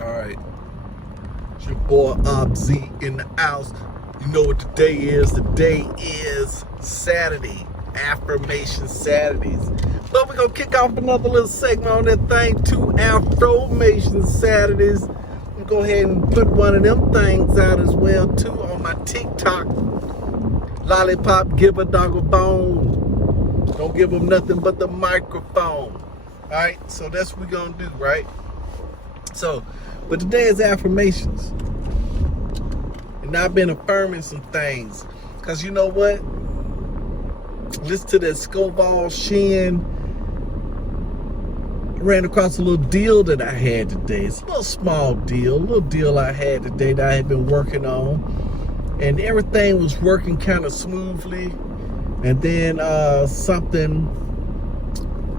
Alright. It's your boy ObZ in the house. You know what today is? Today is Saturday. Affirmation Saturdays. But we're gonna kick off another little segment on that thing too. Affirmation Saturdays. I'm gonna go ahead and put one of them things out as well too on my TikTok. Lollipop, give a dog a bone. Don't give them nothing but the microphone. Alright, so that's what we're gonna do, right? So, but today is affirmations. And I've been affirming some things. Because you know what? Listen to that Scoval Shin. Ran across a little deal that I had today. It's a little small deal. A little deal I had today that I had been working on. And everything was working kind of smoothly. And then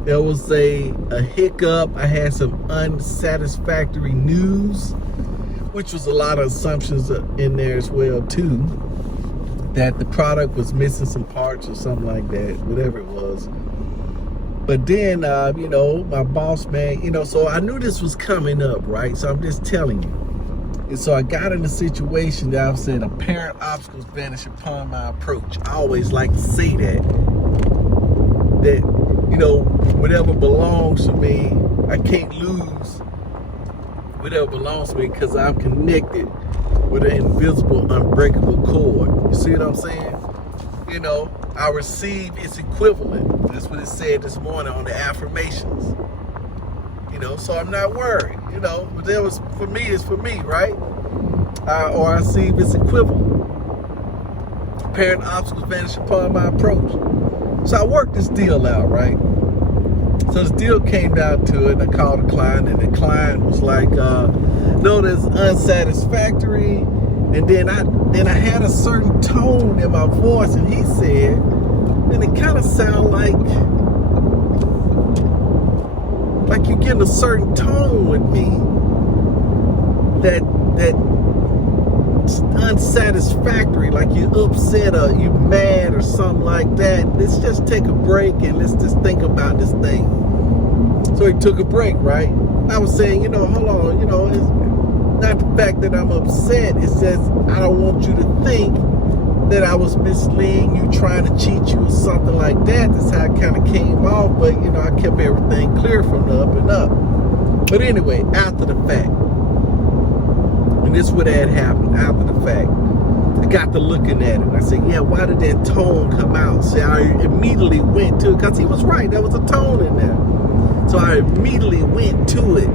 there was a hiccup. I had some unsatisfactory news, which was a lot of assumptions in there as well too, that the product was missing some parts or something like that, whatever it was. But then, my boss man, so I knew this was coming up, right? So I'm just telling you. And so I got in a situation that I've said, apparent obstacles vanish upon my approach. I always like to say that whatever belongs to me, I can't lose whatever belongs to me because I'm connected with an invisible, unbreakable cord. You see what I'm saying? I receive its equivalent. That's what it said this morning on the affirmations. So I'm not worried. But that was for me, it's for me, right? Or I receive its equivalent. Apparent obstacles vanish upon my approach. So I worked this deal out, right? So this deal came down to it, and I called the client, and the client was like, no, that's unsatisfactory. And then I had a certain tone in my voice, and he said, and it kind of sounded like you're getting a certain tone with me that unsatisfactory, like you're upset or you mad or something like that. Let's just take a break and let's just think about this thing. So he took a break, right? I was saying, hold on, it's not the fact that I'm upset, it's just I don't want you to think that I was misleading you, trying to cheat you or something like that. That's how it kind of came off, but I kept everything clear from the up and up. But anyway, after the fact, and this would have happened after the fact, I got to looking at it. I said, yeah, why did that tone come out? See, I immediately went to it, because he was right, there was a tone in there. So I immediately went to it,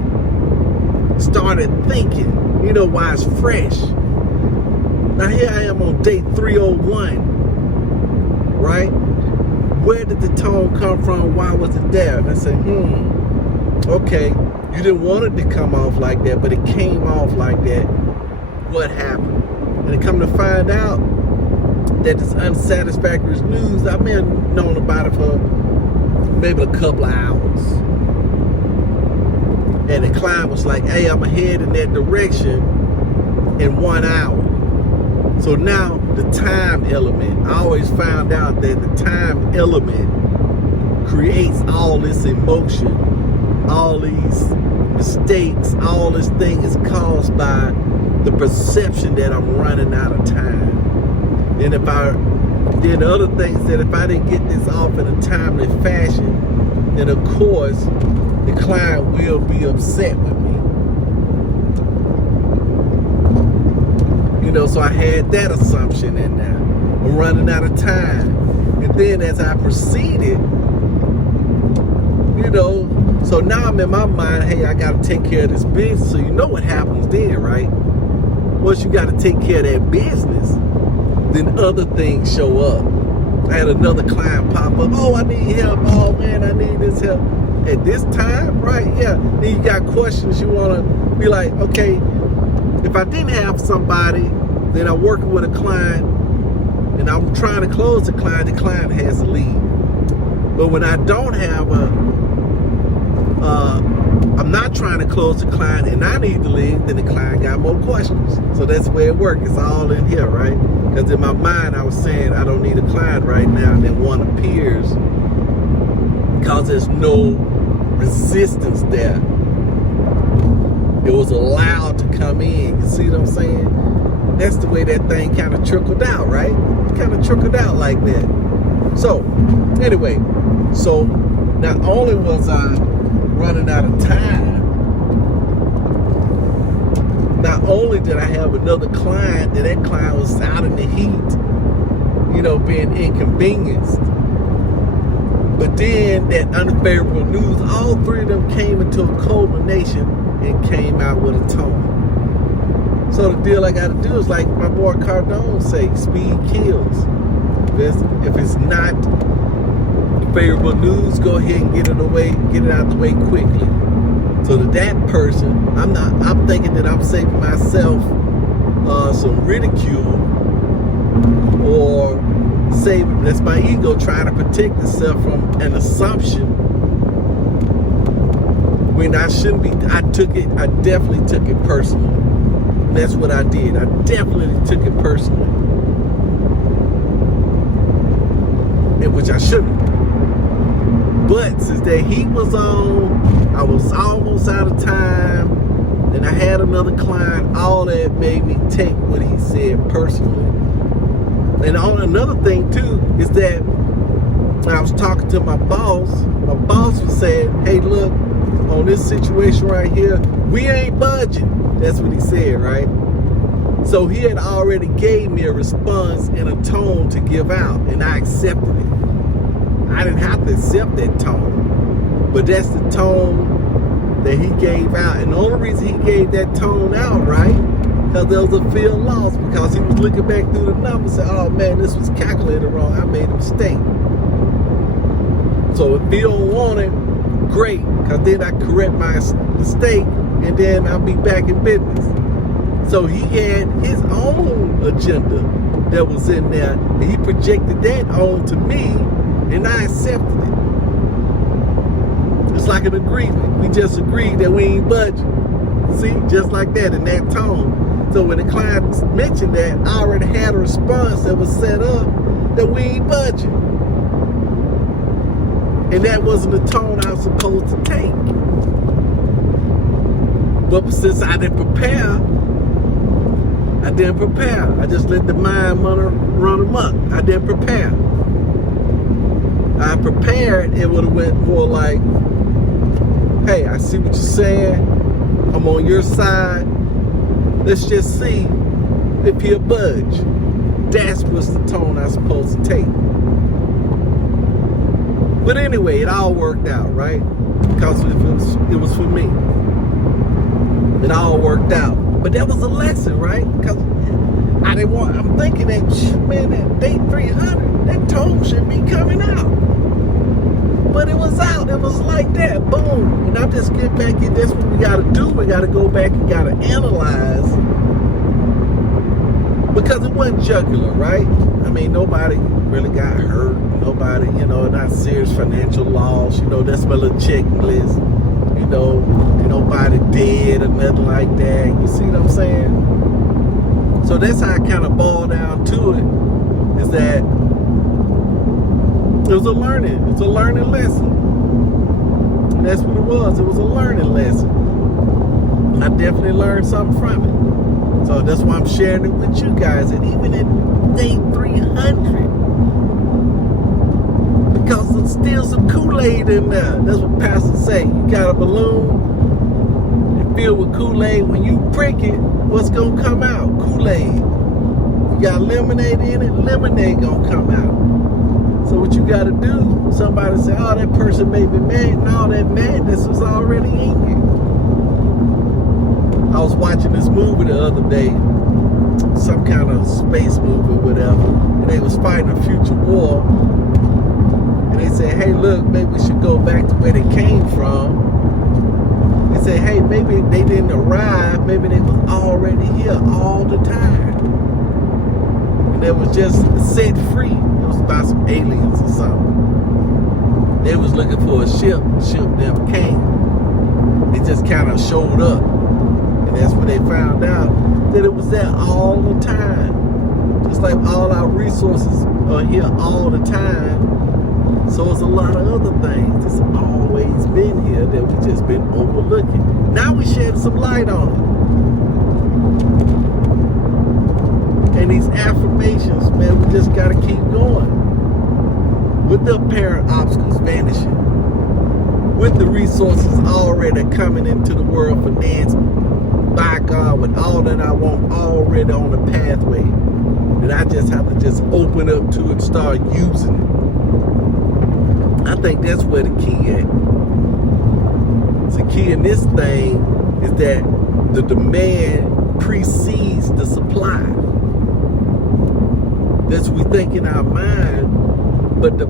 started thinking, why it's fresh. Now here I am on day 301, right? Where did the tone come from? Why was it there? And I said, okay, you didn't want it to come off like that, but it came off like that. What happened? And it come to find out that this unsatisfactory news, I may have known about it for maybe a couple of hours. And the client was like, hey, I'm head in that direction in 1 hour. So now the time element, I always found out that the time element creates all this emotion, all these mistakes, all this thing is caused by the perception that I'm running out of time. And then the other things that if I didn't get this off in a timely fashion, then of course the client will be upset with me. So I had that assumption in there. I'm running out of time. And then as I proceeded, so now I'm in my mind, hey, I got to take care of this business. So you know what happens then, right? Once you got to take care of that business, then other things show up. I had another client pop up. Oh, I need help. Oh, man, I need this help. At this time, right? Yeah. Then you got questions you want to be like, okay, if I didn't have somebody, then I'm working with a client and I'm trying to close the client has to leave. But when I don't have I'm not trying to close the client and I need to leave, then the client got more questions. So that's the way it works. It's all in here, right? Because in my mind, I was saying I don't need a client right now, and then one appears because there's no resistance there. it was allowed to come in. You see what I'm saying? That's the way that thing kind of trickled out, right? Kind of trickled out like that. So, anyway, so not only was I running out of time, not only did I have another client, that client was out in the heat, you know, being inconvenienced. But then that unfavorable news, all three of them came into a culmination and came out with a tone. So the deal I got to do is like my boy Cardone say, speed kills. If it's not favorable news, go ahead and get it out the way quickly. So to that person, I'm thinking that I'm saving myself some ridicule, or that's my ego trying to protect itself from an assumption when I shouldn't be. I definitely took it personally. That's what I did. I definitely took it personally, in which I shouldn't. But since that heat was on, I was almost out of time, and I had another client, all that made me take what he said personally. And another thing too is that when I was talking to my boss was saying, hey, look, on this situation right here, we ain't budging. That's what he said, right? So he had already gave me a response and a tone to give out, and I accepted it. I didn't have to accept that tone, but that's the tone that he gave out. And the only reason he gave that tone out, right, because there was a fear of loss, because he was looking back through the numbers and said, oh man, this was calculated wrong, I made a mistake. So if he don't want it, great, because then I correct my mistake and then I'll be back in business. So he had his own agenda that was in there, and he projected that onto me, and I accepted it. It's like an agreement. We just agreed that we ain't budging. See, just like that, in that tone. So when the client mentioned that, I already had a response that was set up that we ain't budging. And that wasn't the tone I was supposed to take. But since I didn't prepare, I just let the mind run amok. I didn't prepare. I prepared, it would have went more like, hey, I see what you're saying. I'm on your side. Let's just see if he'll budge. That's what's the tone I'm supposed to take. But anyway, it all worked out, right? Because it was for me. It all worked out. But that was a lesson, right? Because I'm thinking that, man, that day 300, that tone should be coming out. But it was out. It was like that. Boom. And I just get back in. That's what we got to do. We got to go back and got to analyze. Because it wasn't jugular, right? I mean, nobody really got hurt. Nobody, not serious financial loss. That's my little checklist. Nobody dead or nothing like that. You see what I'm saying? So that's how I kind of boiled down to it, is that it was a learning lesson. And that's what it was. It was a learning lesson. And I definitely learned something from it. So that's why I'm sharing it with you guys. And even at day 300, because there's still some Kool-Aid in there. That's what pastors say. You got a balloon filled with Kool-Aid. When you prick it, what's going to come out? Kool-Aid. You got lemonade in it, lemonade going to come out. So what you got to do, somebody say, oh, that person may be mad. No, that madness was already in you. I was watching this movie the other day, some kind of space movie or whatever, and they was fighting a future war. And they said, hey, look, maybe we should go back to where they came from. They said, hey, maybe they didn't arrive. Maybe they was already here all the time. And they was just set free. It was about some aliens or something. They was looking for a ship. The ship never came. It just kind of showed up. And that's when they found out that it was there all the time. Just like all our resources are here all the time. So it's a lot of other things that's always been here that we just been overlooking. Now we shed some light on it. And these affirmations, man, we just gotta keep going. With the apparent obstacles vanishing, with the resources already coming into the world financed by God, with all that I want already on the pathway, that I just have to just open up to and start using it. I think that's where the key at. The key in this thing is that the demand precedes the supply. That's what we think in our mind, but the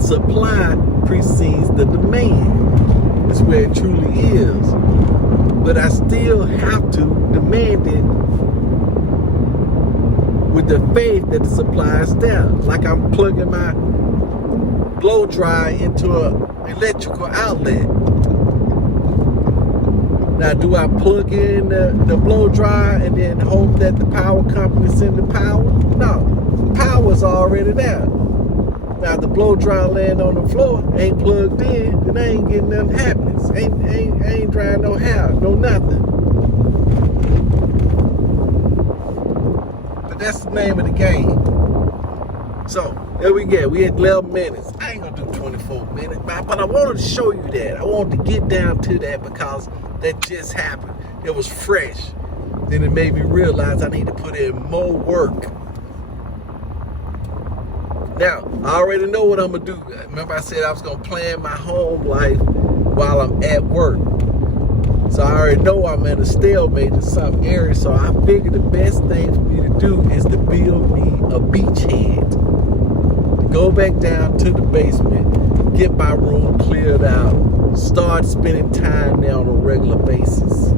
supply precedes the demand. That's where it truly is. But I still have to demand it with the faith that the supply is there. Like I'm plugging my blow dry into an electrical outlet. Now, do I plug in the blow dry and then hope that the power company send the power? No, the power's already there. Now, if the blow dry land on the floor, ain't plugged in, then I ain't getting nothing happening. Ain't drying no hair, no nothing. But that's the name of the game. So, there we go. We at 11 minutes. I ain't gonna do 24 minutes, but I wanted to show you that. I wanted to get down to that because that just happened. It was fresh. Then it made me realize I need to put in more work. Now, I already know what I'm gonna do. Remember I said I was gonna plan my home life while I'm at work. So I already know I'm in a stalemate in some area. So I figured the best thing for me to do is to build me a beachhead. Go back down to the basement, get my room cleared out, start spending time there on a regular basis.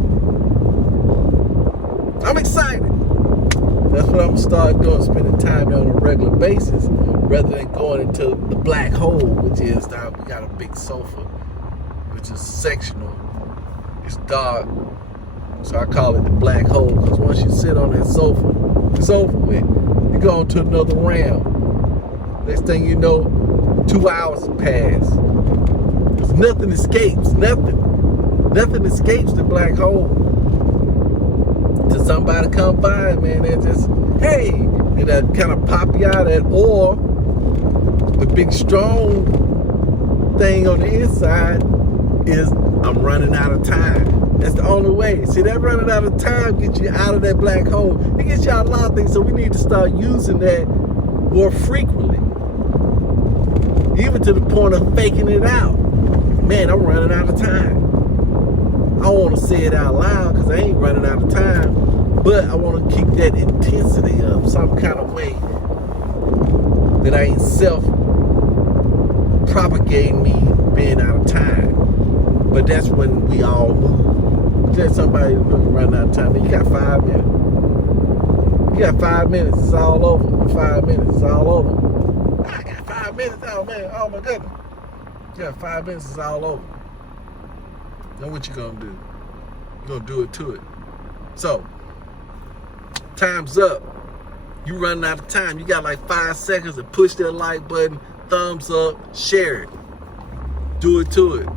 I'm excited. That's what I'm gonna start doing, spending time there on a regular basis, rather than going into the black hole, which is that we got a big sofa, which is sectional. It's dark, so I call it the black hole, because once you sit on that sofa, it's over with. You go into another realm. Next thing you know, 2 hours pass. Nothing escapes, nothing. Nothing escapes the black hole. Till somebody come by, man, and just, hey, and that kind of pop you out of that, or the big strong thing on the inside is, I'm running out of time. That's the only way. See, that running out of time gets you out of that black hole. It gets you out of a lot of things, so we need to start using that more frequently. Even to the point of faking it out. Man, I'm running out of time. I don't want to say it out loud because I ain't running out of time, but I want to keep that intensity up some kind of way that I ain't self-propagating me being out of time. But that's when we all move. Tell somebody running out of time. You got 5 minutes. You got 5 minutes. It's all over. In 5 minutes, it's all over. I got 5 minutes. Oh man, oh my goodness. You got 5 minutes, it's all over. Now what you gonna do? You're gonna do it to it. So, time's up. You running out of time. You got like 5 seconds to push that like button, thumbs up, share it. Do it to it.